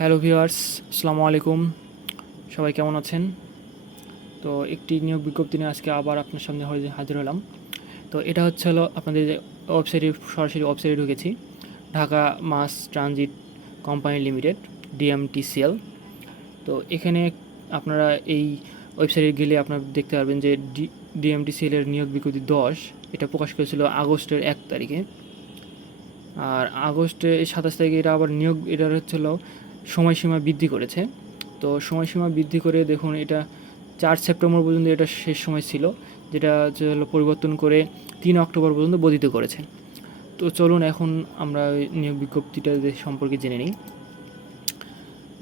Hello viewers, আসসালামু আলাইকুম। সবাই কেমন আছেন? তো একটি নিয়োগ বিজ্ঞপ্তি নিয়ে আজকে আবার আপনার সামনে হাজির হলাম। তো এটা হলো আপনাদের যে ওয়েবসাইটে, সরাসরি ওয়েবসাইটে ঢুকেছি। Dhaka mass transit company limited, DMTCL. তো এখানে আপনারা এই ওয়েবসাইটে গেলে আপনারা দেখতে পারবেন যে ডিএমটিসিএলের নিয়োগ বিজ্ঞপ্তি 10 এটা প্রকাশ করেছিল আগস্টের 1 তারিখে। আর আগস্টের 27 তারিখে এটা আবার এটার সময়সীমা বৃদ্ধি করেছে। তো সময়সীমা বৃদ্ধি করে দেখুন, এটা 4 সেপ্টেম্বর পর্যন্ত এটা শেষ সময় ছিল, যেটা পরিবর্তন করে 3 অক্টোবর পর্যন্ত বর্ধিত করেছে। তো চলুন এখন আমরা নিয়োগ বিজ্ঞপ্তিটা সম্পর্কে জেনে নিই।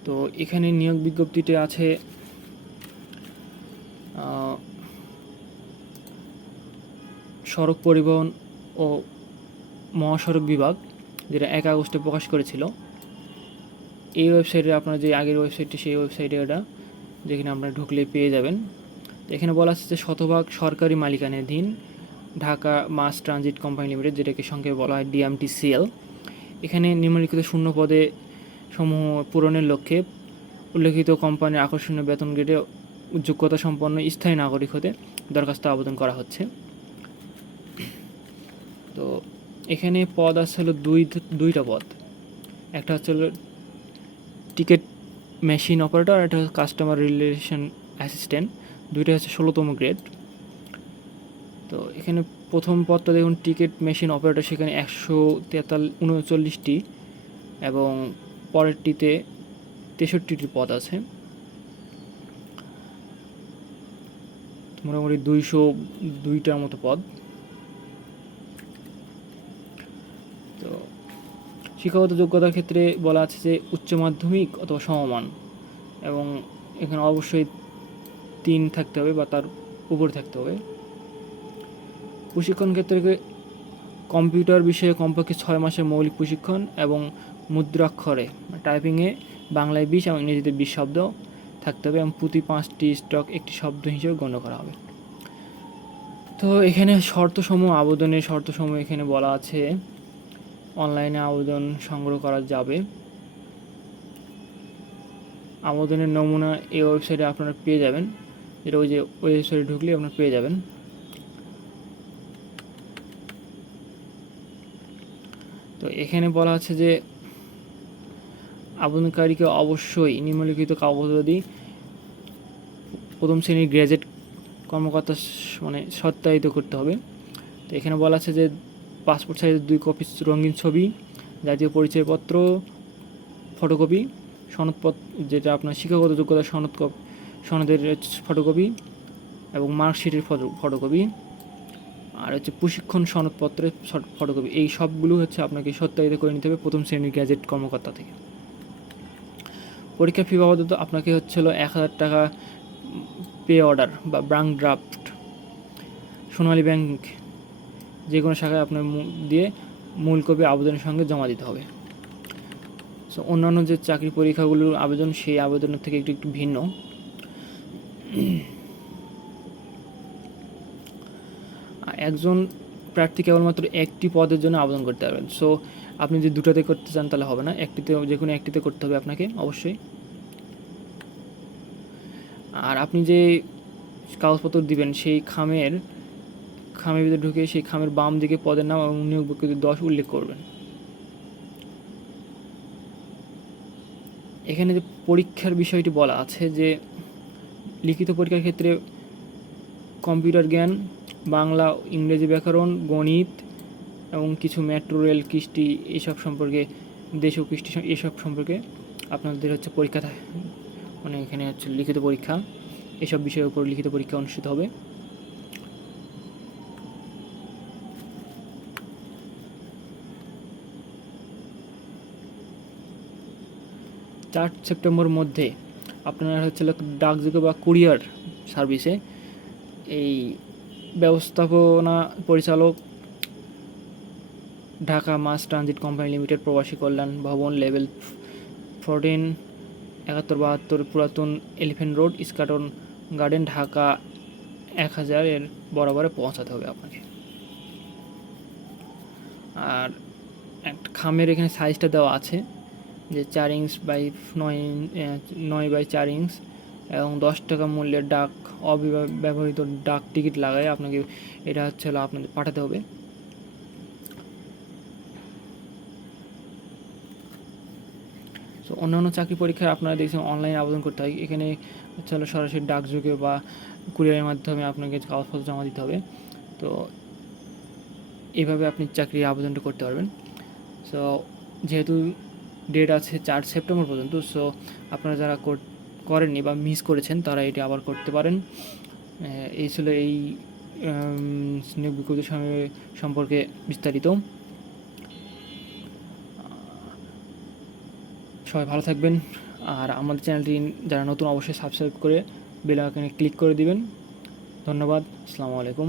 তো এখানে নিয়োগ বিজ্ঞপ্তিতে আছে সড়ক পরিবহন ও মহাসড়ক বিভাগ, যেটা 1 আগস্টে প্রকাশ করেছিল। এই ওয়েবসাইটে আপনার যে আগের ওয়েবসাইটটি, সেই ওয়েবসাইটে এটা যেখানে আপনারা ঢুকলে পেয়ে যাবেন। এখানে বলা আছে যে শতভাগ সরকারি মালিকানাধীন Dhaka mass transit company limited, যেটাকে সংক্ষেপে বলা হয় ডিএমটিসিএল। এখানে নিম্নলিখিত শূন্য পদে সমূহ পূরণের লক্ষ্যে উল্লেখিত কোম্পানির আকর্ষণীয় বেতন গ্রেডে যোগ্যতা সম্পন্ন স্থায়ী নাগরিক হতে দরখাস্ত আবেদন করা হচ্ছে। তো এখানে পদ আছে দুইটা পদ। একটা হচ্ছে টিকিট মেশিন অপারেটর, আর একটা হচ্ছে কাস্টমার রিলেশন অ্যাসিস্ট্যান্ট। দুইটা হচ্ছে 16তম গ্রেড। তো এখানে প্রথম পদটা দেখুন টিকিট মেশিন অপারেটর, সেখানে 139টি এবং পরেরটিতে 63টি পদ আছে। মোটামুটি 202টার মতো পদ। তো শিক্ষাগত যোগ্যতার ক্ষেত্রে বলা আছে যে উচ্চ মাধ্যমিক অথবা সমমান, এবং এখানে অবশ্যই 3 থাকতে হবে বা তার উপরে থাকতে হবে। প্রশিক্ষণ ক্ষেত্রে কম্পিউটার বিষয়ে কমপক্ষে 6 মাসের মৌলিক প্রশিক্ষণ এবং মুদ্রাক্ষরে টাইপিংয়ে বাংলায় 20 এবং ইংরেজিতে 20 শব্দ থাকতে হবে, এবং প্রতি 5টি স্টক একটি শব্দ হিসেবে গণ্য করা হবে। তো এখানে আবেদনের শর্তসমূহ এখানে বলা আছে। অনলাইনে আবেদন সংগ্রহ করা যাবে। আবেদনের নমুনা এই ওয়েবসাইটে আপনারা পেয়ে যাবেন, যেটা ওই যে ওয়েবসাইটে ঢুকলে আপনারা পেয়ে যাবেন। তো এখানে বলা আছে যে আবেদনকারীকে অবশ্যই নিম্নলিখিত কাগজাদি প্রথম শ্রেণীর গ্র্যাজুয়েট কর্মকর্তা সত্যায়িত করতে হবে। তো এখানে বলা আছে যে পাসপোর্ট সাইজের 2 কপি রঙিন ছবি, জাতীয় পরিচয়পত্র ফটোকপি, সনদপত্র যেটা আপনার শিক্ষাগত যোগ্যতা সনদের ফটোকপি এবং মার্কশিটের ফটোকপি, আর প্রশিক্ষণ সনদপত্রের ফটোকপি। এই সবগুলো আপনাকে সত্যায়িত করে নিতে হবে প্রথম শ্রেণীর গ্র্যাজুয়েট কর্মকর্তা থেকে। পরীক্ষা ফি বাবদ আপনাকে 1000 টাকা পে অর্ডার বা ব্যাংক ড্রাফট সোনালী ব্যাংক যে কোনো শাখায় আপনার দিয়ে মূল কপি আবেদনের সঙ্গে জমা দিতে হবে। সো অন্যান্য যে চাকরি পরীক্ষাগুলোর আবেদন, সেই আবেদনের থেকে একটু ভিন্ন। একজন প্রার্থী কেবলমাত্র একটি পদের জন্য আবেদন করতে পারবেন। সো আপনি যদি দুটাতে করতে চান তাহলে হবে না, যে কোনো একটিতে করতে হবে আপনাকে অবশ্যই। আর আপনি যে কাগজপত্র দিবেন, সেই খামের ভিতরে ঢুকে সেই খামের বাম দিকে পদের নাম এবং নিয়োগ বিজ্ঞপ্তি 10 উল্লেখ করবেন। এখানে যে পরীক্ষার বিষয়টি বলা আছে যে লিখিত পরীক্ষার ক্ষেত্রে কম্পিউটার জ্ঞান, বাংলা, ইংরেজি ব্যাকরণ, গণিত এবং কিছু মেট্রো রেল, কৃষ্টি এইসব সম্পর্কে, দেশ ও কৃষ্টি এসব সম্পর্কে আপনাদের পরীক্ষা এখানে লিখিত পরীক্ষা, এসব বিষয়ের উপর লিখিত পরীক্ষা অনুষ্ঠিত হবে। 4 সেপ্টেম্বর মধ্যে আপনারা ডাকযোগে বা কুরিয়ার সার্ভিসে এই ব্যবস্থাপনা পরিচালক, Dhaka mass transit company limited, প্রবাসী কল্যাণ ভবন, লেভেল 14, 7172 পুরাতন Elephant Road, Eskaton Garden, Dhaka 1000 এর বরাবরে পৌঁছাতে হবে আপনাকে। আর একটা খামের এখানে সাইজটা দেওয়া আছে, যে 4 ইঞ্চ বাই 9 বাই 4 ইঞ্চ এবং 10 টাকা মূল্যের ডাক অব্যবহৃত ডাক টিকিট লাগায় আপনাকে এটা হচ্ছে আপনাদের পাঠাতে হবে। তো অন্যান্য চাকরি পরীক্ষায় আপনারা দেখছেন অনলাইনে আবেদন করতে হয়, এখানে হচ্ছে সরাসরি ডাকযোগে বা কুরিয়ারের মাধ্যমে আপনাকে কাগজপত্র জমা দিতে হবে। তো এইভাবে আপনি চাকরির আবেদনটা করতে পারবেন। সো যেহেতু ডেট আছে 4 সেপ্টেম্বর পর্যন্ত, সো আপনারা যারা করেননি বা মিস করেছেন তারা এটি আবার করতে পারেন। এই ছিল এই নিয়োগ বিজ্ঞপ্তি সম্পর্কে বিস্তারিত। সবাই ভালো থাকবেন, আর আমাদের চ্যানেলটি যারা নতুন অবশ্যই সাবস্ক্রাইব করে বেল আইকনে ক্লিক করে দিবেন। ধন্যবাদ। আসসালামু আলাইকুম।